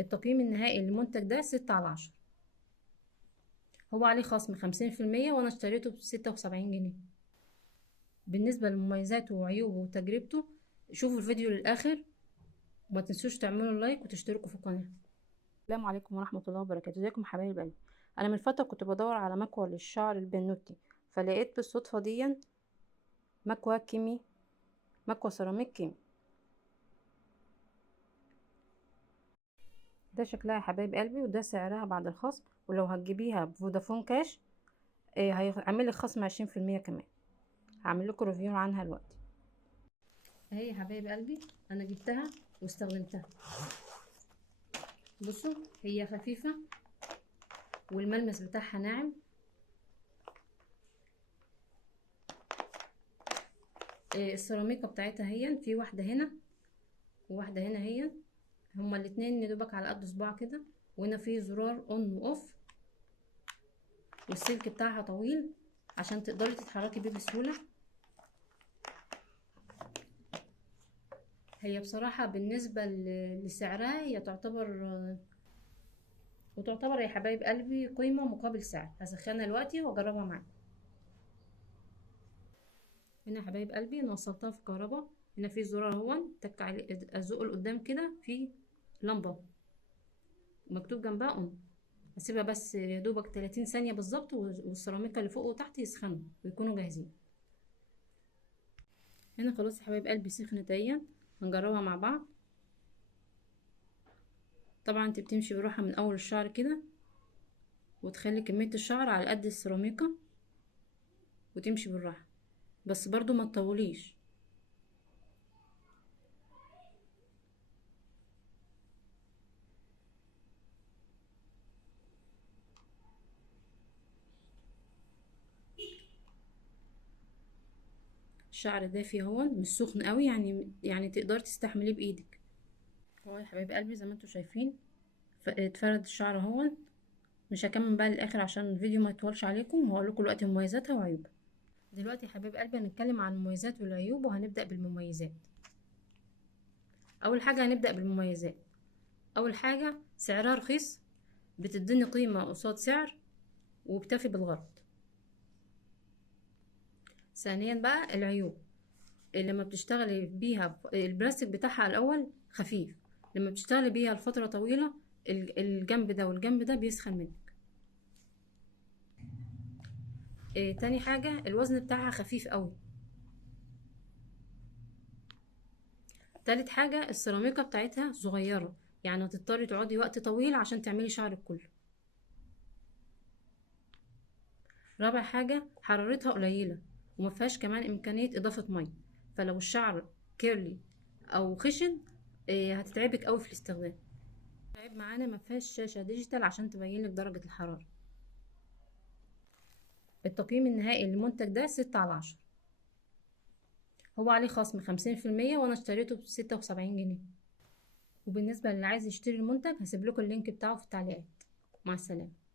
التقييم النهائي للمنتج ده 6/10. هو عليه خصم 50%، وانا اشتريته ب76 جنيه. بالنسبة لمميزاته وعيوبه وتجربته، شوفوا الفيديو للآخر، وما تنسوش تعملوا لايك وتشتركوا في القناة. السلام عليكم ورحمة الله وبركاته. ازيكم حبايب قلبي؟ انا من فترة كنت بدور على مكوى للشعر البنوتي، فلقيت بالصدفة دي مكوى كيمي، مكوى سيراميك كيمي. ده شكلها يا حبايب قلبي، وده سعرها بعد الخصم. ولو هتجيبيها بفودافون كاش هيعمل لك خصم 20% كمان. هعمل لكم ريفيو عنها دلوقتي. اهي يا حبايب قلبي، انا جبتها واستخدمتها. بصوا، هي خفيفة والملمس بتاعها ناعم. السيراميكا بتاعتها هي في واحدة هنا وواحدة هنا، هي هما الاتنين يدوبك على قد صباع كده، وهنا في زرار اون واوف، والسلك بتاعها طويل عشان تقدري تتحركي بيه بسهولة. هي بصراحة بالنسبة لسعرها هي وتعتبر يا حبايب قلبي قيمة مقابل سعر. هسخنها دلوقتي واجربها معاكم. هنا يا حبايب قلبي انا وصلتها في الكهرباء. هنا في زرار اهو، تك عليه ازقه لقدام كده، في لمبه مكتوب جنبها اون. هسيبها بس يا دوبك 30 ثانيه بالظبط، والسيراميكا اللي فوق وتحت يسخنوا ويكونوا جاهزين. هنا خلاص يا حبايب قلبي سخنت اهي، هنجربها مع بعض. طبعا انت بتمشي بالراحه من اول الشعر كده، وتخلي كميه الشعر على قد السيراميكا، وتمشي بالراحه، بس برضو ما تطوليش. الشعر دافي اهو، مش سخن قوي، يعني تقدر تستحمليه بايدك. اهو يا حبايب قلبي زي ما انتوا شايفين اتفرد الشعر اهو. مش هكمل بقى للاخر عشان الفيديو ما يطولش عليكم، وهقول لكم دلوقتي مميزاتها وعيوبها. دلوقتي يا حبايب قلبي هنتكلم عن المميزات والعيوب، وهنبدا بالمميزات. اول حاجه هنبدا بالمميزات. اول حاجه سعرها رخيص، بتديني قيمه قصاد سعر، وبتفي بالغرض. ثانيا بقى العيوب. لما بتشتغلي بيها البلاستيك بتاعها الاول خفيف، لما بتشتغلي بيها لفتره طويله الجنب ده والجنب ده بيسخن منك. تاني حاجه الوزن بتاعها خفيف قوي. تالت حاجه السيراميكا بتاعتها صغيره، يعني هتضطري تقعدي وقت طويل عشان تعملي شعرك كله. رابع حاجه حرارتها قليله، ومفيهاش كمان امكانيه اضافه ميه، فلو الشعر كيرلي او خشن هتتعبك قوي في الاستخدام. عيب معانا مفيهاش شاشه ديجيتال عشان تبينلك درجه الحراره. التقييم النهائي للمنتج ده 6/10. هو عليه خصم 50%، وانا اشتريته ب76 جنيه. وبالنسبة للي عايز يشتري المنتج هسيب لكم اللينك بتاعه في التعليقات. مع السلامة.